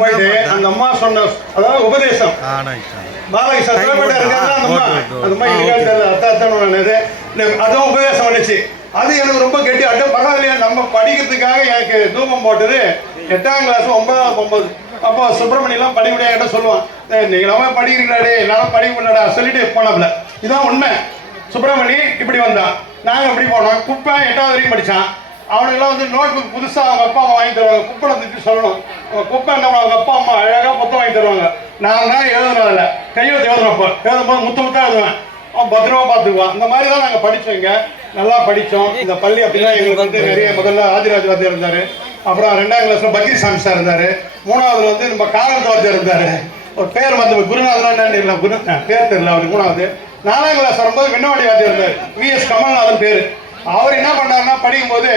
போயிட்டு அந்த அம்மா சொன்ன அதாவது உபதேசம் பாலகிருஷ்ணன் சிவப்பேட்டை இருக்காங்க அந்த அம்மா இருக்கான்னு தெரியல அதுவும் உபதேசம் பண்ணிச்சு. அது எனக்கு ரொம்ப கெட்டி அட்ட பரவாயில்லையா நம்ம படிக்கிறதுக்காக எனக்கு தூபம் போட்டது 8ஆம் கிளாஸ் 9 அப்போ சுப்பிரமணியெல்லாம் படிக்கக்கூடிய என்கிட்ட சொல்லுவான், நீங்களாம படிக்கிறீங்களாடே எல்லாரும் படிக்க முடியலடா சொல்லிட்டு போனப்பல. இதான் உண்மை. சுப்பிரமணி இப்படி வந்தான், நாங்கள் இப்படி போனோம். குப்பை 8வது வரைக்கும் படித்தான். அவனுக்கெல்லாம் வந்து நோட் புக் புதுசாக அவங்க அப்பா அம்மா வாங்கி தருவாங்க. குப்பை தூக்கி சொல்லணும், குப்பை என்ன அவங்க அப்பா அம்மா அழகாக புத்தகம் வாங்கி தருவாங்க. நான் தான் எழுதுனதில்ல, கையெழுத்து எழுதுறப்போ எழுதும்போது முத்தாக எழுதுவேன். அவன் பத்திரமா பார்த்துக்குவான். இந்த மாதிரி தான் நாங்கள் படித்தோம். இங்கே நல்லா படித்தோம். இந்த பள்ளி அப்படின்னா எங்களுக்கு வந்து நிறைய முதல்ல ஆதிராஜ் வாத்தியார் இருந்தார். அப்புறம் 2ஆம் கிளாஸில் பக்ரிசாமி சார் இருந்தார். 3ஆவதுல வந்து நம்ம காலந்த வாத்தியார் இருந்தார். ஒரு பேர் வந்து குருநாதன் தெரியல, பேர் தெரியல அவருக்கு. 3ஆவது 4ஆம் கிளாஸ் வரும்போது வெண்ணவாடி வாத்தியார் இருந்தார். விஎஸ் கமல்நாதன் பேர். அவர் என்ன பண்ணாருன்னா படிக்கும்போது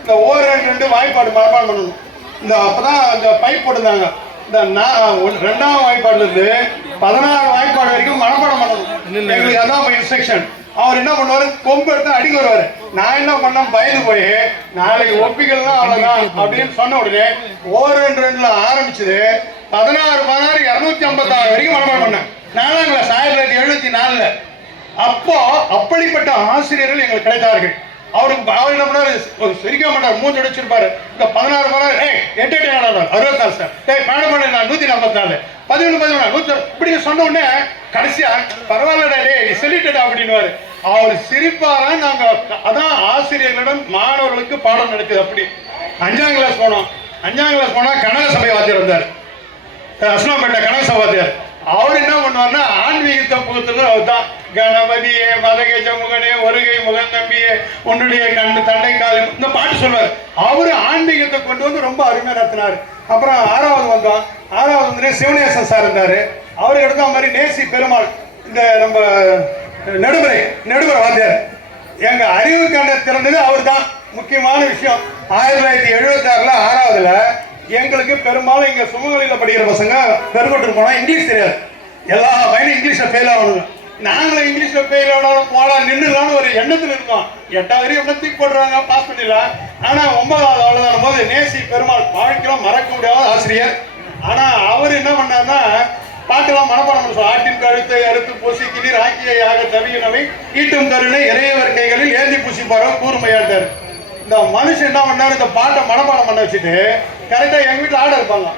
இந்த ஓர் 2 வாய்ப்பாடு மனப்பாடம் பண்ணணும். இந்த அப்போதான் இந்த பைப் போட்டுருந்தாங்க. இந்த 2ஆம் வாய்ப்பாடுலேருந்து 16 வாய்ப்பாடு வரைக்கும் மனப்பாடம் பண்ணணும். எங்களுக்கு அதான் இன்ஸ்ட்ரக்ஷன். அவர் என்ன பண்ணுவாரு, கொம்பு எடுத்து அடிக்க வருவாரு. நான் என்ன பண்ணேன், பயந்து போய் நாளைக்கு ஒப்பிகள் தான் அவ்வளவுதான் அப்படின்னு சொன்ன உடனே 1-2 ஆரம்பிச்சது 16 256 வரைக்கும் மனப்பாடம் பண்ணேன். 4ஆம் கிளாஸ் 1974. அப்போ அப்படிப்பட்ட ஆசிரியர்கள் எங்களுக்கு கிடைத்தார்கள். அவருக்கு அவர் என்ன பண்ணாரு, ஒரு சிரிக்க மாட்டார், மூஞ்சி அடிச்சிருப்பாரு. இந்த 16 8 64 சார் 144 11 இப்படி சொன்ன உடனே கடைசியா பரவாயில்லடா நீ சொல்லிட்டா அப்படின்னு அவர் சிரிப்பாரா. நாங்க அதான் ஆசிரியர்களிடம் மாணவர்களுக்கு பாடம் நடக்குது. அப்படி 5ஆம் கிளாஸ் போனோம். 5ஆம் கிளாஸ் போனா கனக சபை வாத்தியார் வந்தார், அஸ்னாம்பேட்டை கனக சபை வாத்தியார். அவர் என்ன பண்ணுவார்னா ஆன்மீகத்தை புகுத்துறது அவர் தான். கணபதியே மதகேஜ முகனே ஒருகை முகன் தம்பியே உன்னுடைய கண்ணு தண்டை காலம் இந்த பாட்டு சொல்வார். அவரு ஆன்மீகத்தை கொண்டு வந்து ரொம்ப அருமையாக நடத்தினார். அப்புறம் 6வது வந்தோம். 6வது வந்து சிவனேசன் சார் இருந்தார். அவருக்கு எடுத்த மாதிரி நேசி பெருமாள் இந்த நம்ம நெடுமுறை வாத்தியார். எங்க அறிவு கண்ணை திறந்தது அவர் தான். முக்கியமான விஷயம் 1976 6வதுல எங்களுக்கு பெரும்பாலும் இங்க சுமங்கலியில் படிக்கிற பசங்க பெருங்கொட்டு போனா இங்கிலீஷ் தெரியாது. எல்லா பையனும் இங்கிலீஷ்ல ஃபெயில் ஆகணும். நாங்களும் இங்கிலீஷ்ல ஃபெயில் ஆனாலும் போலாம் நின்றுலான்னு ஒரு எண்ணத்தில் இருக்கோம். 8வது வரையும் தூக்கி போடுறாங்க, பாஸ் பண்ணிடலாம். ஆனா 9வது அவ்வளவுதான் போது நேசி பெருமாள் வாழ்க்கையில மறக்க முடியாத ஆசிரியர். ஆனா அவர் என்ன பண்ணாருன்னா பாட்டெல்லாம் மனப்பாடம் பண்ண, ஆட்டின் கழுத்தை அறுத்து பூசி கிணீர் ஆக்கியாக தவியினவை ஈட்டும் கருணை இறையவர் கைகளில் ஏந்தி பூசிப்பாரோ கூர்மையாட்டார். இந்த மனுஷன் என்ன பண்ணாரு, இந்த பாட்டை மனப்பாடம் பண்ண வச்சுட்டு கரெக்டா எங்க வீட்டுல ஆடை இருப்பாங்க.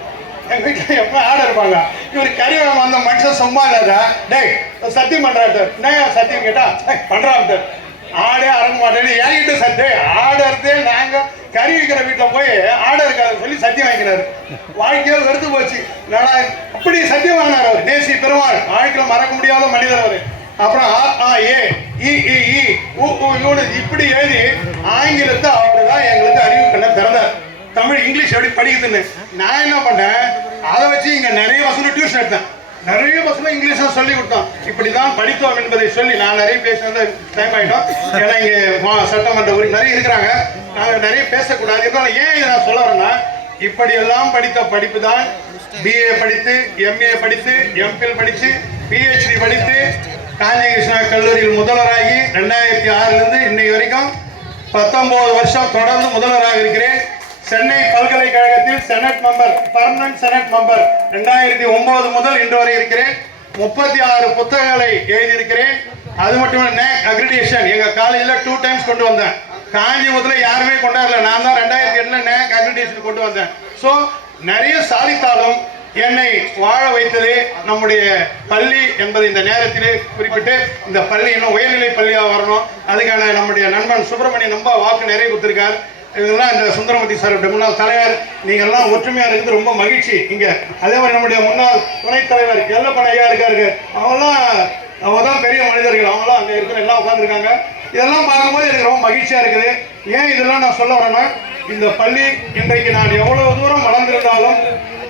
எங்க வீட்டுல எப்ப ஆடை இருப்பாங்க. இவர் கறிவளம் வந்த மனுஷன் சும்மா இல்லாத டேய் சத்தியம் பண்றாரு. என்ன சத்தியம் கேட்டா பண்றாரு. ஆடே அரங்க மாட்டேன்னு ஏங்கிட்டு சத்தே ஆடறதே நாங்க கறி வைக்கிற வீட்டுல போய் ஆடை இருக்காது சொல்லி சத்தியம் வாங்கினாரு. வாழ்க்கையில வெறுத்து போச்சு. அப்படி சத்தியம் வாங்கினார் அவர். நேசி பெருமாள் வாழ்க்கையில மறக்க முடியாத மனிதர் அவரு. அப்புறம் இப்படி எழுதி ஆங்கிலத்தை அவருதான் எங்களுக்கு அறிவு கண்ண திறந்தார். தமிழ் இங்கிலீஷ் எப்படி படிக்குதுன்னு நான் என்ன பண்ணேன், அதை வச்சு இங்க நிறைய பசங்க டியூஷன் எடுத்தேன். நிறைய பசங்க இங்கிலீஷா சொல்லி கொடுத்தோம். இப்படிதான் படித்தோம் என்பதை சொல்லி நான் நிறைய பேசுறது டைம் ஆகிட்டோம். ஏன்னா இங்க சட்டமன்ற உறுப்பினர் நிறைய இருக்கிறாங்க, நாங்கள் நிறைய பேசக்கூடாது. இருந்தாலும் ஏன் இதை நான் சொல்ல வரேன்னா, இப்படியெல்லாம் படித்த படிப்பு தான் பிஏ படித்து எம்ஏ படித்து எம்பில் படித்து பிஹெச்டி படித்து காஞ்சி கிருஷ்ணா கல்லூரியில் முதல்வராகி 2006 இன்னைக்கு வரைக்கும் 19 வருஷம் தொடர்ந்து முதல்வராக இருக்கிறேன். சென்னை பல்கலைக்கழகத்தில் senate member, permanent senate member 2009 முதல் இன்று வரை இருக்கிறேன். 36 புத்தகங்களை எழுதியிருக்கிறேன். அது மட்டும் இல்ல அக்ரிடேஷன் எங்க காலேஜில் 2 டைம்ஸ் கொண்டு வந்தேன். காஞ்சிபுரத்தில் யாருமே கொண்டாடல, நான் தான் 2008 நேக் அக்ரிடேஷன் கொண்டு வந்தேன். ஸோ நிறைய சாதித்தாலும் என்னை வாழ வைத்தது நம்முடைய பள்ளி என்பதை இந்த நேரத்திலே குறிப்பிட்டு, இந்த பள்ளி இன்னும் உயர்நிலை பள்ளியாக வரணும். அதுக்கான நம்முடைய நண்பன் சுப்பிரமணியன் ரொம்ப வாக்கு நிறைய கொடுத்துருக்கார். இதெல்லாம் இந்த சுந்தரமூர்த்தி சார் முன்னாள் தலைவர், நீங்கள்லாம் ஒற்றுமையாக இருக்குது ரொம்ப மகிழ்ச்சி. இங்கே அதே மாதிரி நம்முடைய முன்னாள் துணைத் தலைவர் எல்லப்பன் ஐயா இருக்காரு. அவங்க தான் பெரிய மனிதர்கள். அவங்களாம் அங்கே இருக்கிற எல்லாம் உட்காந்துருக்காங்க. இதெல்லாம் பார்க்கும்போது எனக்கு ரொம்ப மகிழ்ச்சியாக இருக்குது. ஏன் இதெல்லாம் நான் சொல்ல வரேன்னா, இந்த பள்ளி இன்றைக்கு நான் எவ்வளவு தூரம் வளர்ந்திருந்தாலும்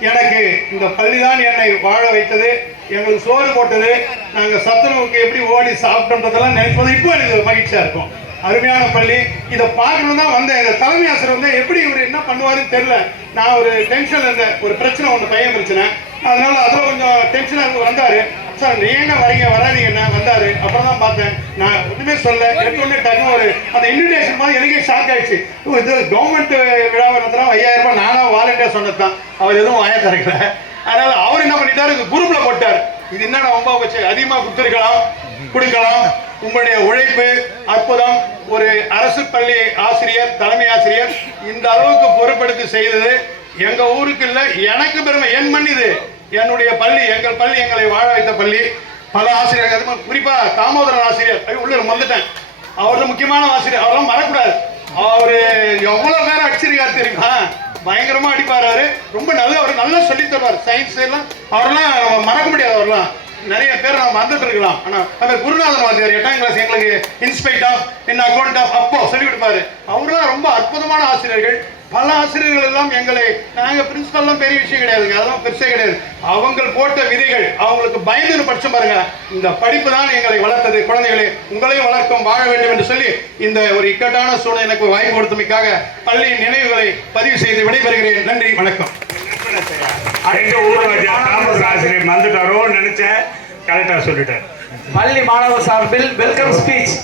எனக்கு இந்த பள்ளி தான் என்னை வாழ வைத்தது, எங்களுக்கு சோறு போட்டது, நாங்கள் சத்துணவுக்கு எப்படி ஓடி சாப்பிட்டோன்றதெல்லாம் நினைப்பது இப்போ எனக்கு மகிழ்ச்சியாக இருக்கும். அருமையான பள்ளி. இதை பார்க்கணும் தான் வந்தேன். இந்த தலைமை ஆசிரியர் வந்து எப்படி இவர் என்ன பண்ணுவாருன்னு தெரியல. நான் ஒரு டென்ஷன்ல இருந்தேன், ஒரு பிரச்சனை ஒன்று பையன் பிரச்சனை, அதனால அதில் கொஞ்சம் டென்ஷனாக வந்தார். சார் ஏங்க வரீங்க வராதீங்கண்ணா வந்தாரு. அப்புறம் தான் பார்த்தேன், நான் ஒன்றுமே சொல்ல எடுத்தோடனே டக்கு ஒரு அந்த இன்விடேஷன் மாதிரி எனக்கே ஷாக் ஆயிடுச்சு. இது கவர்மெண்ட் விழாவை நடத்தினா 5000 ரூபாய் நானும் வாலண்டியர் சொன்னதான், அவர் எதுவும் வாய தரக்கல. அதனால அவர் என்ன பண்ணிட்டாரு, குரூப்ல போட்டார். இது என்னடா ரொம்ப வச்சு அதிகமாக கொடுத்துருக்கலாம், கொடுக்கலாம். உங்களுடைய உழைப்பு அற்புதம். ஒரு அரசு பள்ளி ஆசிரியர், தலைமை ஆசிரியர் இந்த அளவுக்கு பொறுப்படுத்தி செய்தது எங்க ஊருக்கு இல்ல, எனக்கு பெருமை. என் மண் இது, என்னுடைய பள்ளி, எங்கள் பள்ளி, எங்களை வாழ வைத்த பள்ளி. பல ஆசிரியர்கள், குறிப்பா தாமோதரன் ஆசிரியர் உள்ள வந்துட்டேன், அவர் முக்கியமான ஆசிரியர், அவரெல்லாம் மறக்கூடாது. அவரு எவ்வளவு பேர் அடிச்சிருக்காரு தெரியுமா, பயங்கரமா அடிப்பாரு. ரொம்ப நல்லவர், நல்லா சொல்லி தருவார். சயின்ஸ் எல்லாம் அவரெல்லாம் மறக்க முடியாது. அவரெல்லாம் நிறைய பேர் நம்ம மறந்துட்டு இருக்கலாம். ஆனா அவர் குருநாதன் வாத்தியார் 8ஆம் கிளாஸ் எங்களுக்கு inspect of in account of அப்போ சொல்லி கொடுப்பாரு. அவரெல்லாம் ரொம்ப அற்புதமான ஆசிரியர்கள். பல ஆசிரியர்கள் எல்லாம் எங்களை, நாங்க பிரின்சிபல்லாம் பெரிய விஷயம் கிடையாதுங்க, அதெல்லாம் பெருசே கிடையாது. அவங்க போட்ட விதைகள், அவங்களுக்கு பயந்து படிச்சு பாருங்க. இந்த படிப்பு தான் எங்களை வளர்த்தது. குழந்தைகளை உங்களையும் வளர்க்கும், வாழ வேண்டும் என்று சொல்லி இந்த ஒரு இக்கட்டான சூழல் எனக்கு வாய்ப்பு கொடுத்தமைக்காக பள்ளியின் நினைவுகளை பதிவு செய்து விடைபெறுகிறேன். நன்றி, வணக்கம். ஆசிரியர் வந்துட்டாரோ நினைச்சேன், கரெக்டா சொல்லிட்டார். பள்ளி மாணவர் சார்பில் வெல்கம் ஸ்பீச்.